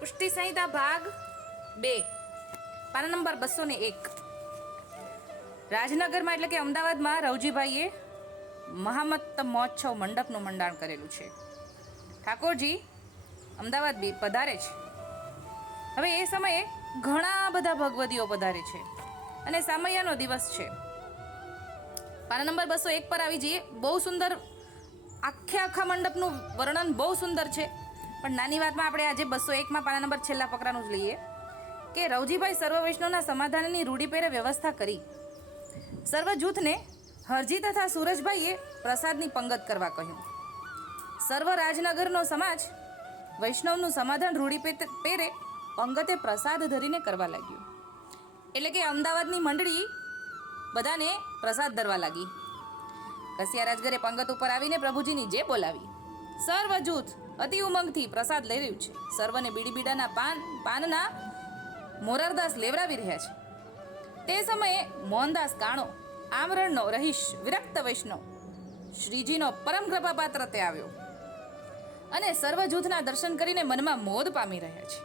પુષ્ટિ સંહિતા ભાગ બે. પાના નંબર બસો ને એક. રાજનગરમાં એટલે કે અમદાવાદમાં રવજીભાઈએ મહામત્ત મહોત્સવ મંડપનું મંડાણ કરેલું છે. ઠાકોરજી, અમદાવાદ બી પધારે છે. હવે એ સમયે ઘણા બધા ભગવદીઓ પધારે છે અને સામૈયાનો દિવસ છે. પાના નંબર બસો એક પર આવી જઈએ. બહુ સુંદર આખે આખા મંડપનું વર્ણન બહુ સુંદર છે. પણ નાની વાતમાં આપણે આજે બસો એકમાં પાના નંબર છેલ્લા ફકરાનું જ લઈએ. કે રવજીભાઈ સર્વ વૈષ્ણવના સમાધાનની રૂઢિપેરે વ્યવસ્થા કરી. સર્વ જૂથને હરજી તથા સુરજભાઈએ પ્રસાદની પંગત કરવા કહ્યું. સર્વ રાજનગરનો સમાજ વૈષ્ણવનું સમાધાન રૂઢી પેરે પંગતે પ્રસાદ ધરીને કરવા લાગ્યું. એટલે કે અમદાવાદની મંડળી બધાને પ્રસાદ ધરવા લાગી. કસિયા રાજગરે પંગત ઉપર આવીને પ્રભુજીની જે બોલાવી. સર્વ જૂથ અતિ ઉમંગથી પ્રસાદ લઈ રહ્યું છે. સર્વને બીડી બીડાના પાન, પાનના મોરારદાસ લેવડાવી રહ્યા છે. તે સમયે મોહનદાસ કાણો, આમરણનો રહીશ, વિરક્ત વૈષ્ણવ, શ્રીજીનો પરમ કૃપાપાત્ર તે આવ્યો અને સર્વ જૂથના દર્શન કરીને મનમાં મોદ પામી રહ્યા છે.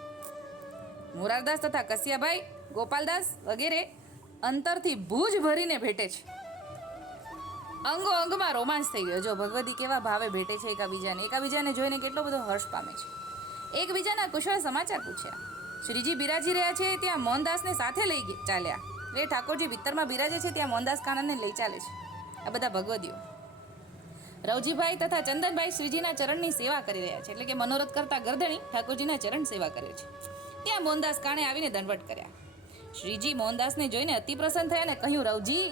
મોરારદાસ તથા કસિયાભાઈ, ગોપાલદાસ વગેરે અંતરથી ભૂજ ભરીને ભેટે છે. અંગો અંગમાં રોમાન્સ થઈ ગયો. જો ભગવતી કેવા ભાવે ભેટે છે એકાબીજાને. એકાબીજાને જોઈને કેટલો બધો હર્ષ પામે છે. એકબીજાના કુશળ સમાચાર પૂછ્યા શ્રીજી બિરાજી રહ્યા છે ત્યાં મોહનદાસને સાથે લઈ ચાલ્યા. એટલે ઠાકોરજી ભીતરમાં બિરાજે છે ત્યાં મોહનદાસ કાણાને લઈ ચાલે છે. આ બધા ભગવદીઓ રવજીભાઈ તથા ચંદનભાઈ શ્રીજીના ચરણની સેવા કરી રહ્યા છે. એટલે કે મનોરથ કરતા ગરદણી ઠાકોરજીના ચરણ સેવા કરે છે. ત્યાં મોહનદાસ કાણે આવીને દંડવટ કર્યા. શ્રીજી મોહનદાસને જોઈને અતિ પ્રસન્ન થયા અને કહ્યું, રવજી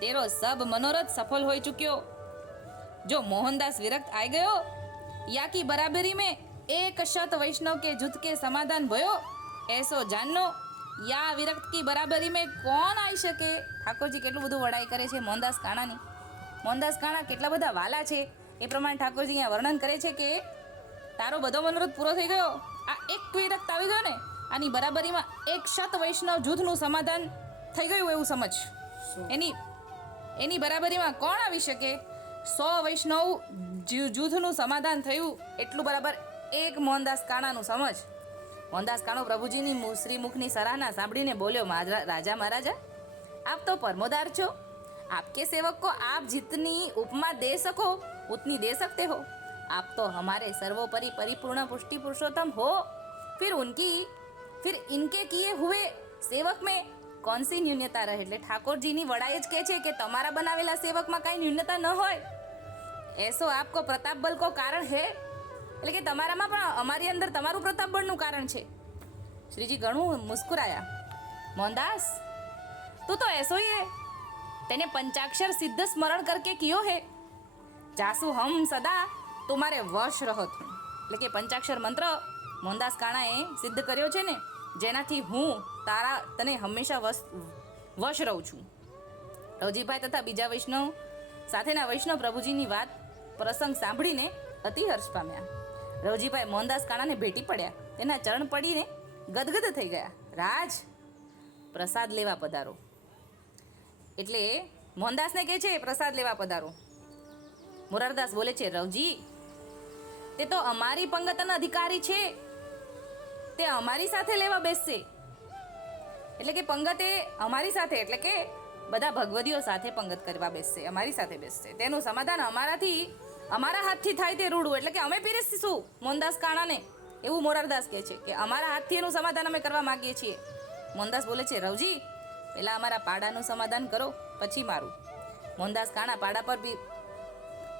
તેરો સબ મનોરથ સફળ હોઈ ચૂક્યો. જો મોહનદાસ વિરક્ત આવી ગયો યાકી બરાબરી મેં એક શત વૈષ્ણવ કે જૂથ કે સમાધાન ભયો? એસો જાનનો યા વિરક્ત કી બરાબરી મેં કોણ આવી શકે? ઠાકોરજી કેટલું બધું વડાઈ કરે છે મોહનદાસ કાણાની. મોહનદાસ કાણા કેટલા બધા વાલા છે? એ પ્રમાણે ઠાકોરજી અહીંયા વર્ણન કરે છે કે તારો બધો મનોરથ પૂરો થઈ ગયો? આ એક વિરક્ત આવી ગયો ને આની બરાબરીમાં એક શત વૈષ્ણવ જૂથનું સમાધાન થઈ ગયું એવું સમજ. એની એની બરાબરીમાં કોણ આવી શકે સો વૈષ્ણવ જૂ- જૂથનું સમાધાન થયું એટલું બરાબર એક મોહનદાસ કાણાનું સમજ મોહનદાસ કાણો પ્રભુજીની મુ- શ્રીમુખની સરાહના સાંભળીને બોલ્યો "મહારા- રાજા મહારાજા આપ તો પરમોદાર છો आपके सेवक को आप जितनी उपमा दे सको उतनी दे सकते हो आप तो हमारे सर्वोपरि परिपूर्ण पुष्टि पुरुषोत्तम हो फिर उनकी फिर इनके किए हुए सेवक में કોનસી ન્યૂનતા રહે એટલે ઠાકોરજીની વડાએ જ કહે છે કે તમારા બનાવેલા સેવકમાં કાંઈ ન્યૂનતા ન હોય. એસો આપકો પ્રતાપ બલ કારણ હે? એટલે કે તમારામાં પણ અમારી અંદર તમારું પ્રતાપ બળનું કારણ છે. શ્રીજી ઘણું મુસ્કુરાયા. મોહનદાસ, તું તો એસો હે તેને પંચાક્ષર સિદ્ધ સ્મરણ કરકે કયો હે? જાસુ હમ સદા તુમારે વશ રહો એટલે કે પંચાક્ષર મંત્ર મોહનદાસ કાણાએ સિદ્ધ કર્યો છે ને? જેનાથી હું તારા તને હંમેશા વશ વશ રહું છું. રવજીભાઈ તથા બીજા વૈષ્ણવ સાથેના વૈષ્ણવ પ્રભુજીની વાત, પ્રસંગ સાંભળીને અતિ હર્ષ પામ્યા. રવજીભાઈ મોહનદાસ કાણાને ભેટી પડ્યા. તેના ચરણ પડીને ગદગદ થઈ ગયા. રાજ, પ્રસાદ લેવા પધારો. એટલે મોહનદાસને કહે છે, પ્રસાદ લેવા પધારો. મોરારદાસ બોલે છે, રવજી, તે તો અમારી પંગતના અધિકારી છે. તે અમારી સાથે લેવા બેસશે. એટલે કે પંગત એ અમારી સાથે, એટલે કે બધા ભગવદીઓ સાથે પંગત કરવા બેસશે, અમારી સાથે બેસશે. તેનું સમાધાન અમારાથી, અમારા હાથથી થાય તે રૂડું. એટલે કે અમે પીરસીશું મોહનદાસ કાણાને. એવું મોરારદાસ કહે છે કે અમારા હાથથી એનું સમાધાન અમે કરવા માંગીએ છીએ. મોહનદાસ બોલે છે, રવજી, પહેલાં અમારા પાડાનું સમાધાન કરો, પછી મારું. મોહનદાસ કાણા પાડા પર બી,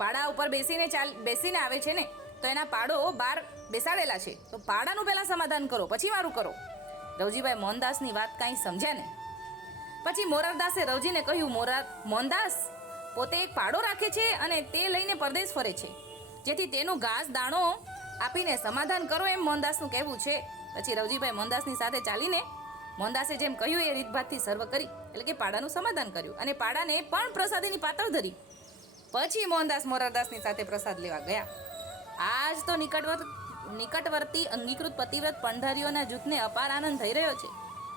પાડા ઉપર બેસીને ચાલ, બેસીને આવે છે ને, તો એના પાડો બહાર બેસાડેલા છે. તો પાડાનું પહેલાં સમાધાન કરો, પછી મારું કરો. રવજીભાઈ મોહનદાસની વાત કાંઈ સમજ્યા ને? પછી મોરારદાસે રવજીને કહ્યું, મોરાર, મોહનદાસ, પોતે એક પાડો રાખે છે અને તે લઈને પરદેશ ફરે છે. જેથી તેનું ઘાસ દાણો આપીને સમાધાન કરો એમ મોહનદાસનું કહેવું છે. પછી રવજીભાઈ મોહનદાસની સાથે ચાલીને મોહનદાસે જેમ કહ્યું, એ રીતભાતથી સર્વ કરી, એટલે કે પાડાનું સમાધાન કર્યું અને પાડાને પણ પ્રસાદીની પાતળ ધરી. પછી મોહનદાસ મોરારદાસની સાથે પ્રસાદ લેવા ગયા. આજ તો નિકટવર્ત નિકટવર્તી અંગીકૃત પતિવ્રત પંઢારીઓના જૂથને અપાર આનંદ થઈ રહ્યો છે.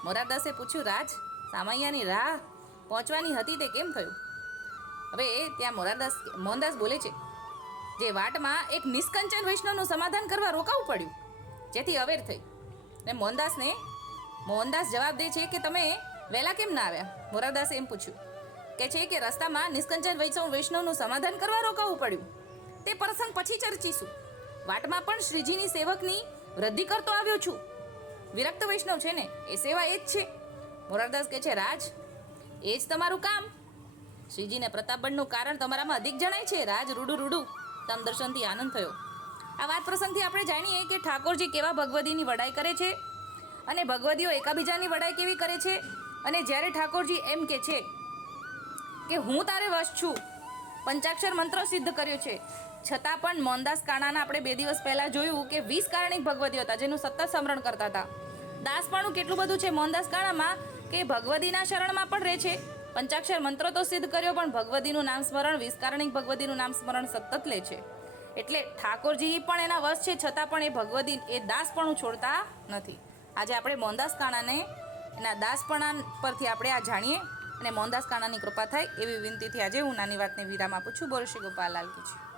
મોરારદાસે પૂછ્યું, રાજ, સામૈયાની રાહ પહોંચવાની હતી તે કેમ થયું? હવે ત્યાં મોરારદાસ મોહનદાસ બોલે છે, જે વાટમાં એક નિષ્કંચન વૈષ્ણવનું સમાધાન કરવા રોકાવું પડ્યું, જેથી અવેર થઈ. ને મોહનદાસને, મોહનદાસ જવાબ દે છે કે, તમે વહેલા કેમ ના આવ્યા? મોરારદાસે એમ પૂછ્યું, કે છે કે રસ્તામાં નિષ્કંચન વૈષ્ણવ, વૈષ્ણવનું સમાધાન કરવા રોકાવું પડ્યું. તે પ્રસંગ પછી ચર્ચીશું. વાટમાં પણ શ્રીજીની સેવકની વૃદ્ધિ કરતો આવ્યો છું. વિરક્ત વૈષ્ણવ છે ને, એ સેવા એ જ છે. મોરારદાસ કહે છે, રાજ, એ જ તમારું કામ. શ્રીજીને પ્રતાપગઢનું કારણ તમારામાં અધિક જણાય છે. રાજ, રૂડું રૂડું. તમ દર્શનથી આનંદ થયો. આ વાત પ્રસંગથી આપણે જાણીએ કે ઠાકોરજી કેવા ભગવદીની વડાઈ કરે છે અને ભગવદીઓ એકાબીજાની વડાઈ કેવી કરે છે? અને જ્યારે ઠાકોરજી એમ કે છે કે, હું તારે વશ છું, પંચાક્ષર મંત્ર સિદ્ધ કર્યો છે. છતાં પણ મોહનદાસ કાણાના આપણે બે દિવસ પહેલા જોયું કે વીસ કારણિક ભગવદીઓ હતા, જેનું સતત સ્મરણ કરતા હતા. દાસપણું કેટલું બધું છે મોહનદાસ કાણામાં કે ભગવદીના શરણમાં પણ રહે છે. પંચાક્ષર મંત્ર તો સિદ્ધ કર્યો, પણ ભગવદીનું નામ સ્મરણ વિસ્કારણિક ભગવતીનું નામ સ્મરણ સતત લે છે. એટલે ઠાકોરજી પણ એના વશ છે, છતાં પણ એ ભગવદી એ દાસપણું છોડતા નથી. આજે આપણે મોહનદાસ કાણાને, એના દાસપણા પરથી આપણે આ જાણીએ અને મોહનદાસ કાણાની કૃપા થાય એવી વિનંતીથી આજે હું નાની વાતને વિરામ આપું છું. બોલ શ્રી ગોપાલ લાલ કી.